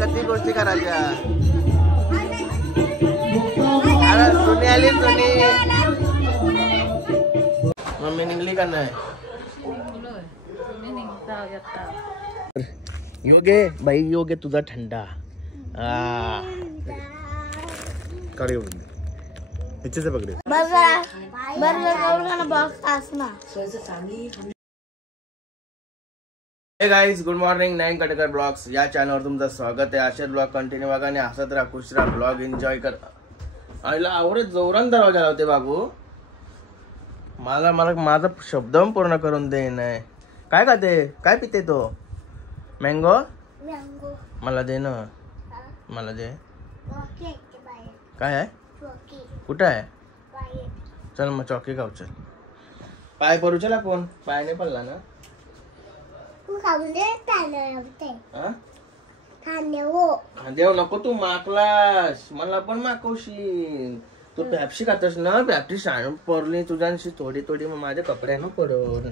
किती गोष्टी करायच्या. अरे सुनी आली सुनी. मम्मी निघली का नाही. योगे बाई योगे तुझा थंडा. कडे ह्याचे पकडे हे guys good morning. Nine Katekar blogs या चॅनलवर तुमचं स्वागत आहे. असेच ब्लॉग कंटिन्यू बघा आणि हसत राहा, खुश राहा, ब्लॉग एन्जॉय कर. आईला आवडत जोरान दरवाजा लावते बाबू. मला माझा शब्द पूर्ण करून दे. नाही काय खाते, काय पिते तो. मँगो मला दे ना, मला दे. काय आहे, कुठं आहे. चल मग चॉकी खाऊ. चल पाय पडू. चला कोण पाय नाही पडला ना. देव नको तू माकलास, मला पण माकवशील. तू पॅप्सी खातस ना. पॅप्सी शाळेत पडली तुझ्याशी थोडी थोडी. मग माझे कपडे ना पडून.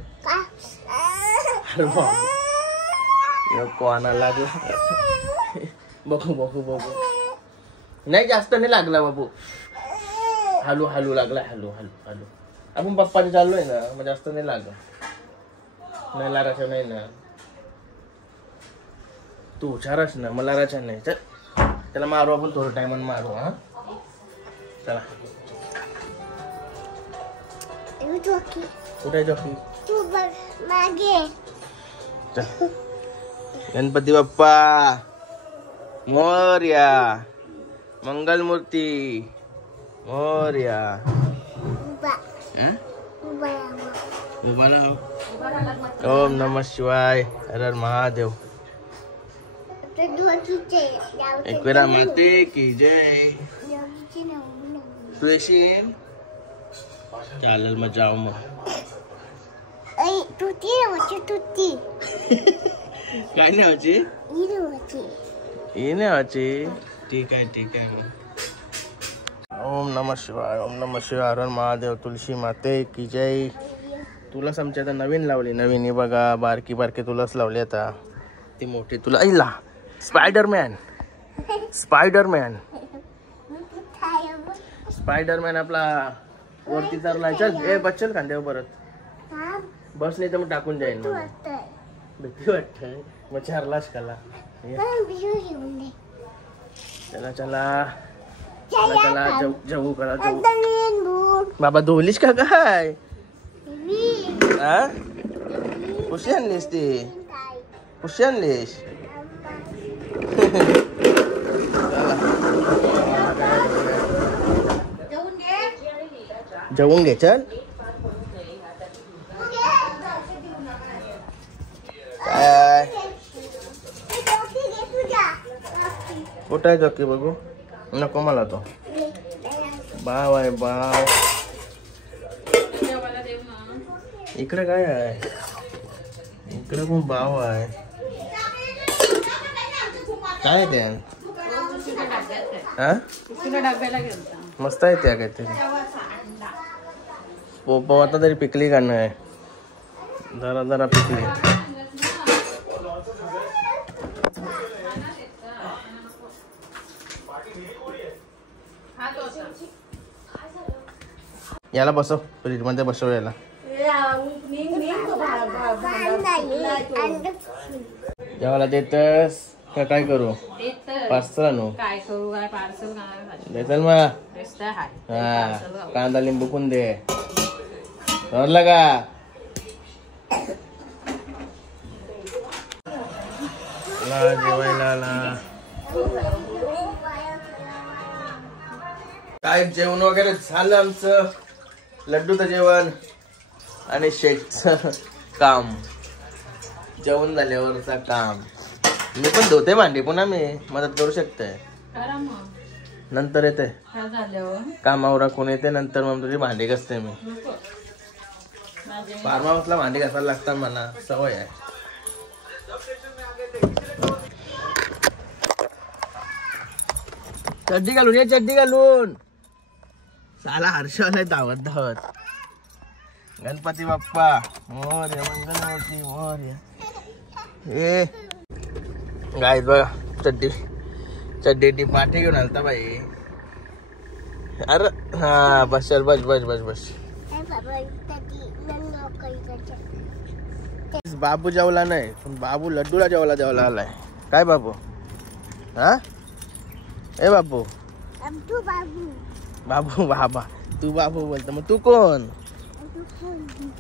कोणा लागला बघू बघू बघू. नाही जास्त नाही लागला बाबू. हलू हलू लागला. हलू हलू हलू. आपण पप्पाने चाललोय ना, मग जास्त नाही लागला. नाही लागायचा नाही ना. तू हुशारच ना, मला लागायचा नाही. चल त्याला मारू आपण थोडं टाइम मारू. हा चला. कुठे जॉकी. चल. गणपती बाप्पा मोरया, मंगलमूर्ती मोरया. ओम नमः शिवाय. हर हर महादेव. एकविरा माते की जय. तू येशील. चालेल मग जाऊ. मग काय नाही व्हायची. ही नाही व्हायची. ठीक आहे ठीक आहे. मग ओम नमः शिवाय. ओम नमः शिवाय. हर हर महादेव. तुलसी माते की जय. तुलाच आमच्या आता नवीन लावली. नवीन ही बघा. बारकी बारकी तुलाच लावली. आता ती मोठी तुला. ऐला स्पायडरमॅन. स्पायडरमॅन स्पायडरमॅन आपला वरती चाललाय. चल ए बच्चल खांद्यावर परत बस. नाही तर मग टाकून जाईन. भीती वाटत मग चारलाच खाला. चला चला चला जाऊ करा जाऊ. बाबा धुवलीस का काय. पुशी आणलीस ती. पुशी आणलीस. जेवून घे. चल काय कुठं आहे जॉकी बघू. नको मला तो. बाव आहे बाव. इकडे काय आहे. इकडे पण बाव आहे. काय ते. मस्त आहे त्या काहीतरी. पोपो आता तरी पिकली का नाही. जरा जरा पिकली. याला बसव. फ्रीज मध्ये बसव याला. जेवायला देतस का काय करू. पार्सल आणू. काय करू. काय पार्सल देतल मग. हा कांदा लिंबू पण दे. समजलं का. जेवायला काय जेवण वगैरे झालं आमचं. लड्डूचं जेवण आणि शेकचं काम. जेवण झाल्यावरचा काम. मी पण धुते भांडी. पुन्हा मी मदत करू शकते. नंतर येते कामावर कोण येते. नंतर मग तुझी भांडी घासते मी. फार्म हाऊसला भांडी घासायला लागतात मला. सवय आहे. चड्डी घालून ये. चड्डी घालून. साला हर्षाला धावत धावत. गणपती बाप्पा मोरया. मंगलमूर्ती मोरया. हे गाईत बघा चड्डी चड्डी पाठी घेऊन आलता बाई. अरे हा बस चल बस बस बस बस. बाबू जेवला नाही पण बाबू लड्डूला जेवायला आलाय. काय बाबू? हा ए बाबू बाबू बाबा तू बाबू बोलतो मग तू कोण?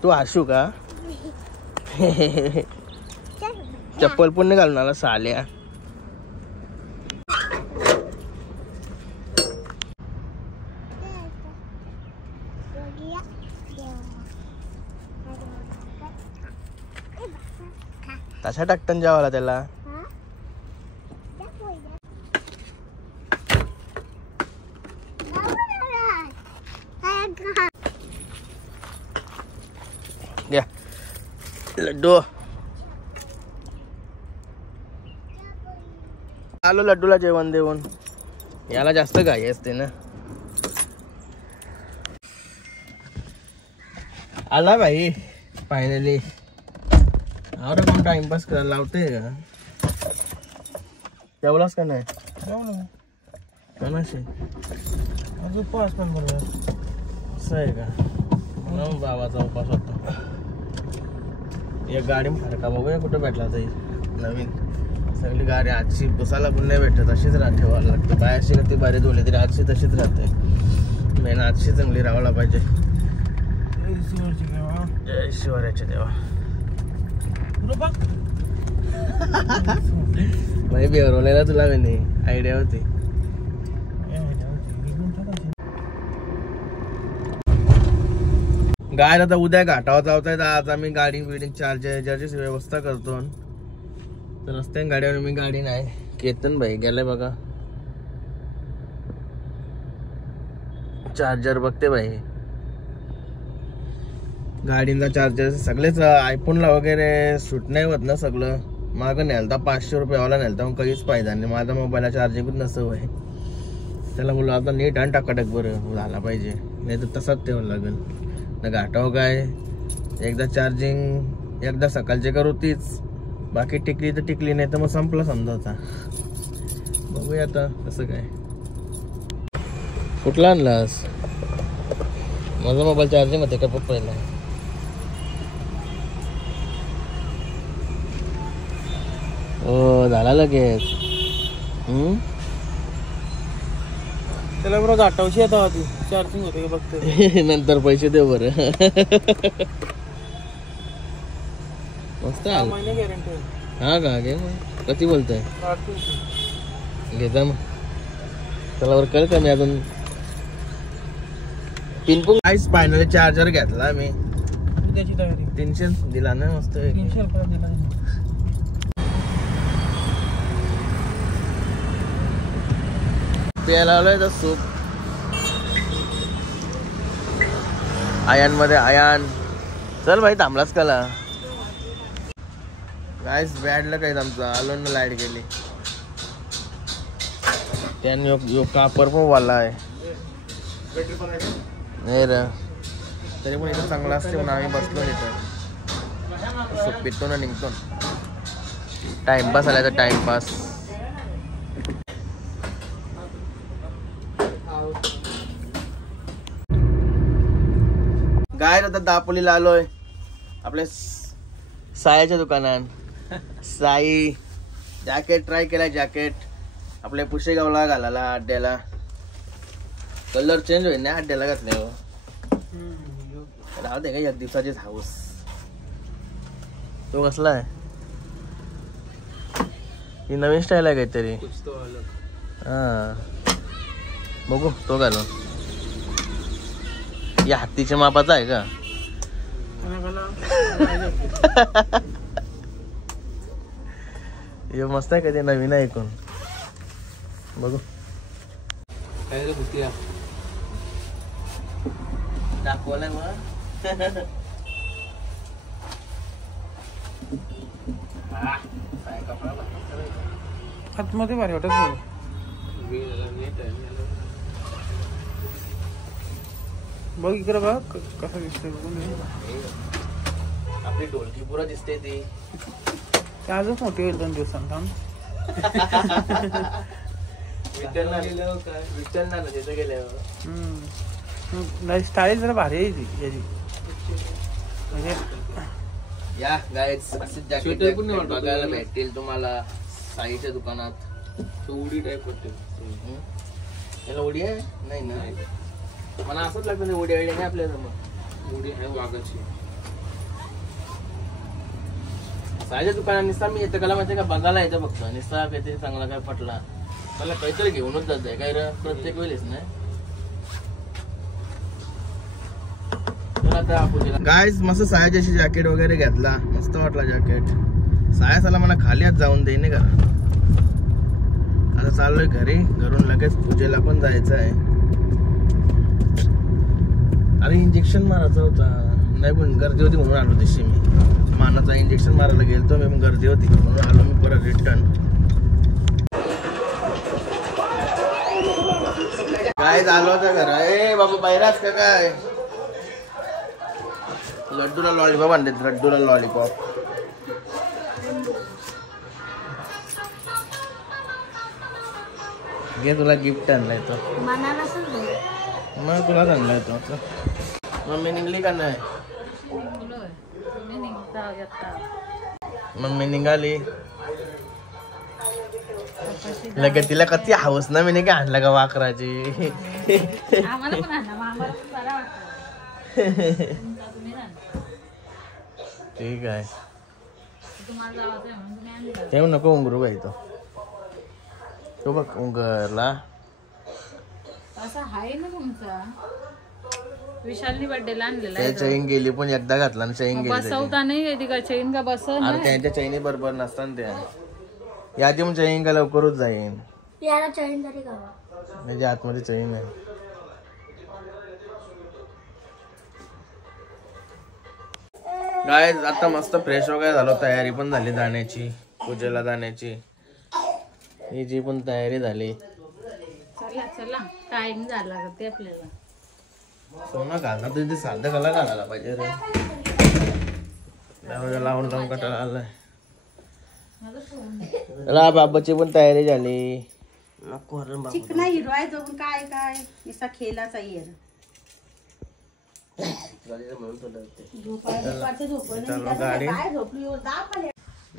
तू आशू का? चप्पल पण नाही घालून आला साल्या. तसा टाकताना जेवायला त्याला. घ्या लड्डू. आलो लड्डूला जेवण देऊन. याला जास्त घाई असते ना. आला भाई फायनली. अरे कोण टाइमपास करायला लावते का? जेवलास का नाही? कोणाशी अजून पाच पण बरोबर असं आहे का? बाबाचा उपास होता. एक गाडी फरका बघूया कुठं भेटला तरी नवीन. सगळी गाडी आजची पुसाला पण नाही भेटत. अशीच ठेवायला लागते. बाहेरची कधी बारी धुवली तरी आजची तशीच राहते. मेन आजची चांगली राहायला पाहिजे. जय शिवरायाच्या देवा. भाई बेवरवलेला तुला नाही आयडिया होती. गाय आता उद्या घाटावर जावता येत. आज आम्ही गाडी बिल्डिंग चार्जरची व्यवस्था करतो. तर रस्त्याने गाडीवर मी गाडी नाही. केतन भाई गेलाय बघा. चार्जर बघते भाई. गाडीला चार्जर सगळेच आयफोनला वगैरे सूट नाही होत ना. सगळं मागं नेलता 500 रुपयावाला नेलता. मग काहीच फायदा नाही. माझा मोबाईलला चार्जिंग नसं आहे. त्याला बोललो आता नीट आणि टाकाटक बरं झाला पाहिजे. नाही तर तसाच ठेवायला लागेल ना. घाटाव काय एकदा चार्जिंग एकदा सकाळचे करू तीच. बाकी टिकली तर टिकली नाही तर मग संपला समजा. आता बघूया आता कसं काय. कुठला आणलास? माझा मोबाईल चार्जिंग मध्ये का पप्पाला? हो झाला लगेच. त्याला बरोबर 800 येतात होती चार्जिंग होते का बघते. नंतर पैसे दे बरं. मस्त महिने गॅरंटी. हा का घे मग. किती बोलतोय? घेता मग त्याला बरं कर कमी अजून. पिनपुंग आईस फायनली चार्जर घेतला मी. त्याची तयारी 300 दिला ना. मस्त 300 रुपये दिला. प्यायला आलोय तर सूप. आयान मध्ये आयान. चल भाई थांबलाच कला. गाईस बॅडला काय आमचा आलो ना. लाईट गेली. त्याने यो कापर पण वाला आहे. नाही रे तरी पण इथं चांगला असते म्हणून आम्ही बसलो इथं. सूप पितो ना निघतो. टाइमपास आला तर टाइमपास. गाय आता दापोलीला आलोय आपल्या सायाच्या दुकानात. साई जॅकेट ट्राय केलाय. जॅकेट आपल्या पुशेगावला घालायला अड्ड्याला. कलर चेंज होईल ना अड्ड्याला घातल्यावर. राहू दे का एक दिवसाचीच हाऊस. तो कसला आहे? ही नवीन स्टाईल आहे काहीतरी. हा बघू तो घालून. या हत्तीच्या मापाचा आहे का? हे मस्त आहे का? ते नवीन आहे ऐकून बघू. दाखवलंय मग. आतमध्ये भारी वाटत. बघ इकडे बघ कसं दिसतंय. आपली ढोलकी पुरा दिसते ती. अजून मोठी होईल 2 दिवसांत. विचारणार तिथे गेल्यावर नाही स्टाईल जरा भारी आहे ती याची म्हणजे या गाईज असे जॅकेट बघायला भेटतील तुम्हाला साईच्या दुकानात. उडी टाईप करते त्याला उडी आहे नाही ना मला असंच लागतं उडी आयडिया नाही आपल्याला. मग उडी आहे वाघाची. साईच्या दुकानात निस्ता मी येतं, कला माहिती का बघायला येतं फक्त. निस्ता काहीतरी चांगला काय पटला मला काहीतरी घेऊनच जात आहे काय रे प्रत्येक वेळेस नाही. गाईज मस्त सायाची जॅकेट वगैरे घेतला, मस्त वाटला जॅकेट. साया साला मला खाली हात जाऊन देईन का. आता चाललोय घरी, घरून लगेच पूजेला पण जायचं आहे. अरे इंजेक्शन मारायचा होता नाही पण गर्दी होती म्हणून आलो. दिवशी मी मानाचा इंजेक्शन मारायला गेलतो मी, पण गर्दी होती म्हणून आलो मी परत रिटर्न. काय झालं होतं घर ए बाबा बैराज का काय. लड्डूला लॉलीपॉप आणते, लड्डूला लॉलीपॉप. घे तुला गिफ्ट आणलाय तो. मग तुलाच आणलाय तो. मम्मी निघली का नाही. मम्मी निघाली लगेच. तिला कधी हाऊस ना मी काय आणला का वाकराची. ठीक आहे ठेव नको उंगरू बाई. तो बघ उंगरला विशालनी बर्थडेला आणलेला त्या चैन गेली पण एकदा घातला ना चैन गेली. बसवता नाही येते का चैन का बस. अरे त्यांच्या चैनी बरोबर नसतात त्या. यादी मग चैन का लवकरच जाईन म्हणजे आतमध्ये चैन आहे. गाईज आता मस्त फ्रेश वगैरे झालो, तयारी पण झाली जाण्याची, पूजेला जाण्याची. हिची पण तयारी झाली. चला चला टाइम झाला ते आपल्याला. सोना घालणार तुझी साधं कला घालायला पाहिजे रे. लावून लावून कटाला आलाय. रा बाबाची पण तयारी झाली. चिकना हिरो आहे जो काय काय निसा खेळाचा येर.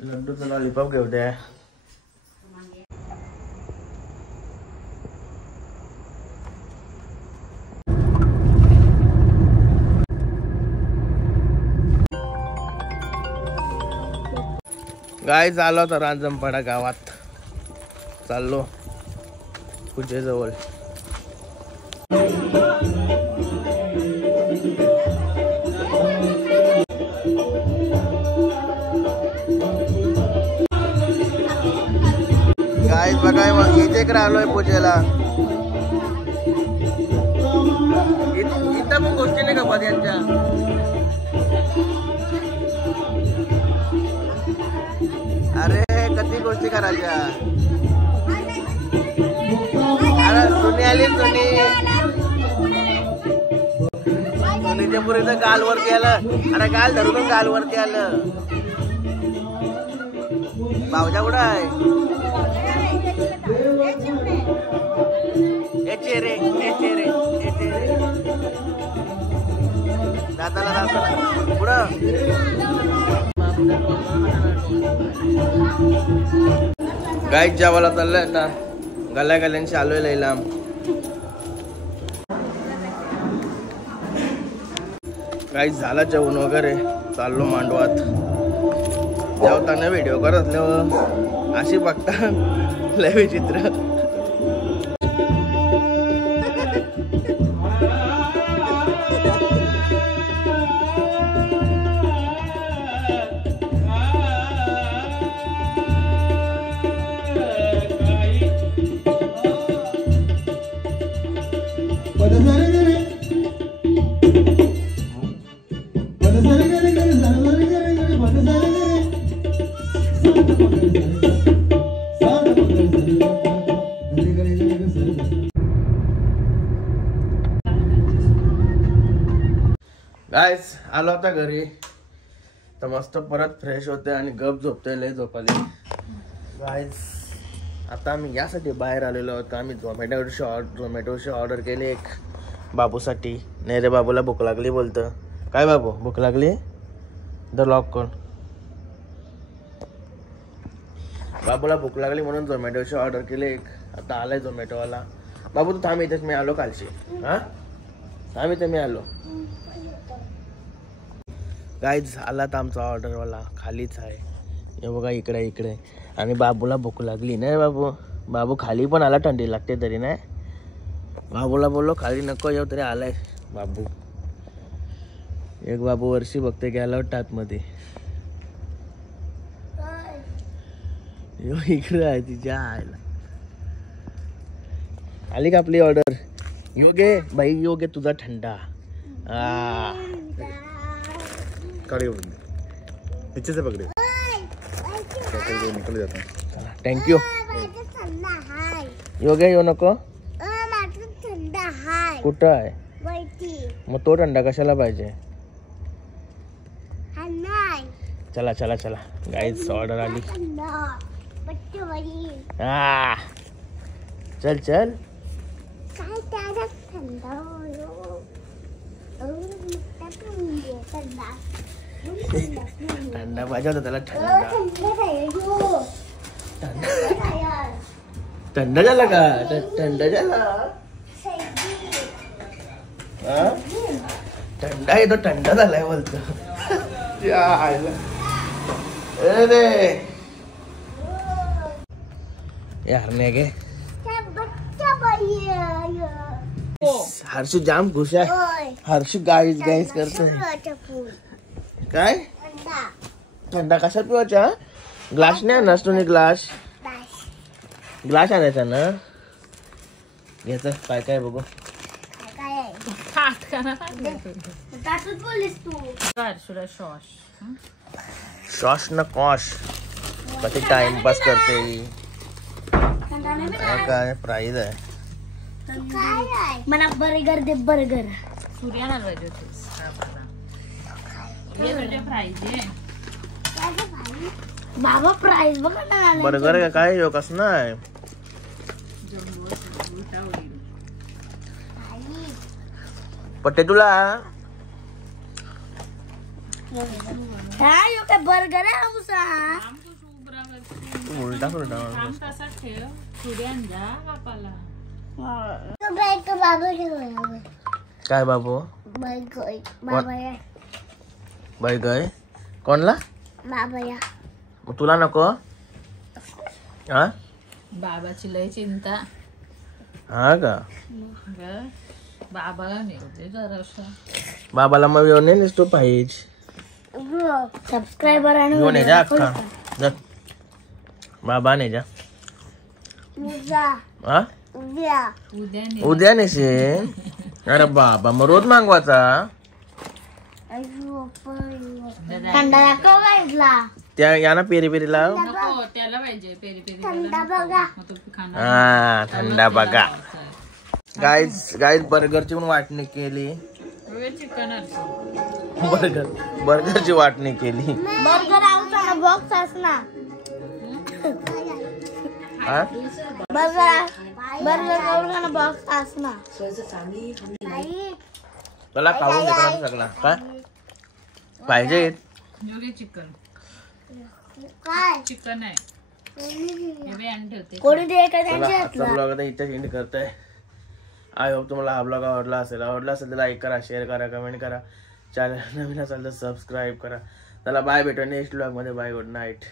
लड्डूचं लॉलीपॉप घेऊ द्या. गाय चाललो तर रांजणपाडा गावात चाललो पूजेजवळ. गाय बघाय इथे राहिलोय पूजेला. इथं पण गोष्टी नाही का यांच्या. अरे कधी गोष्टी करायच्या. अरे सुनी आली सुनी. सुनीच्या पुरीचं गाल वरती आलं. अरे गाल धरून गाल वरती आलं. भावजा कुठं आहे. हे चेहरे दादाला दादाला पुढं. गाईच जेवायला चाललंय आता. गल्या गल्यांशी आलोय लयला. गाईच झाला जेवण वगैरे, चाललो मांडवात. जेवताना व्हिडिओ करत असल्यावर अशी बघता लय विचित्र. गाइस आलो आता घरी तर मस्त परत फ्रेश होते आणि गप झोपते. लय झोपाली गाइस. आता आम्ही यासाठी बाहेर आलेलो आहोत. आम्ही झोमॅटोशी ऑर्डर केली एक बाबूसाठी. नाही रे बाबूला भूक लागली बोलतं. काय बाबू भूक लागली? द लॉक कोण? बाबूला भूक लागली म्हणून झोमॅटोशी ऑर्डर केली एक. आता आलाय झोमॅटोवाला. बाबू तू थांब इथेच, मी आलो कालशी. हा थांब इथे, मी आलो. गाईज आला तर आमचा ऑर्डरवाला खालीच आहे. हे बघा इकडे. आणि बाबूला भूक लागली नाही बाबू. बाबू खाली पण आला, थंडी लागते तरी नाही. बाबूला बोललो खाली नको येऊ तरी आलाय बाबू. एक बाबू वर्षी बघते गेला आतमध्ये. इकडे आहे तिच्या आईला. आली का आपली ऑर्डर? योगे भाई, योगे तुझा ठंडा. पीछे से पकड़े निकल जाता है. थँक्यू. योगे येऊ नको. कुठं आहे मग तो थंडा कशाला पाहिजे? चला चला चला गाईज ऑर्डर आली. चल चल. थंडा पाहिजे होता त्याला. थंडा झाला का? थंडा झाला. थंडा आहे तो, थंडा झालाय बोलतो. अरे यार नाही गे. हर्षू जाम खुश आहे. हर्षू गाईज करतोय. काय थंडा कशा पिवायचा? ग्लास नाही आणस तुम्ही? ग्लास आणायचा ना. घ्यायचं काय काय बघू. शॉश न कॉश कधी टाइमपास करते. काय प्राईज आहे? मला बर्गर दे. बर्गर सूर्याला पाहिजे बाबा प्राइस बघा ना. बर्गर काय यो कस नाही. पट्टे तुला काय काय बर्गर आहे आमचा. उलटा काय बाबू? बाय गय कोणला? मग तुला नको? हा बाबाची लय चिंता. हा का? बाबाला नेते जरासा. बाबाला मग येऊन नसतो पाहिजे. सबस्क्रायबर आणि येऊन जा अख्खा. बाबा ने जा. हा उद्या नेसे. अरे बाबा मग रोज मागवायचा. थंडा दाखव गाईजला. त्या याना पेरी पेरी लाव. नको त्याला पाहिजे पेरी पेरी. थंडा बघा. हा थंडा बघा. गाईज बर्गरची पण वाटणी केली. चिकन बर्गरची वाटणी केली. बर्गर आमचा बॉक्स असणार. हा बर्गर बॉक्स असणार. मला खाऊन देतो सगळा. काय पाहिजे? चिकन काय चिकन आहे. कोणी दे का चला त्यांच्या आजचा ब्लॉग आता इथेच एंड करतोय. आय होप तुम्हाला हा ब्लॉग आवडला असेल तर लाईक करा, शेअर करा, कमेंट करा. चॅनल नवीन असेल तर सबस्क्राईब करा. चला बाय, भेटू नेक्स्ट ब्लॉग मध्ये. Bye, good night.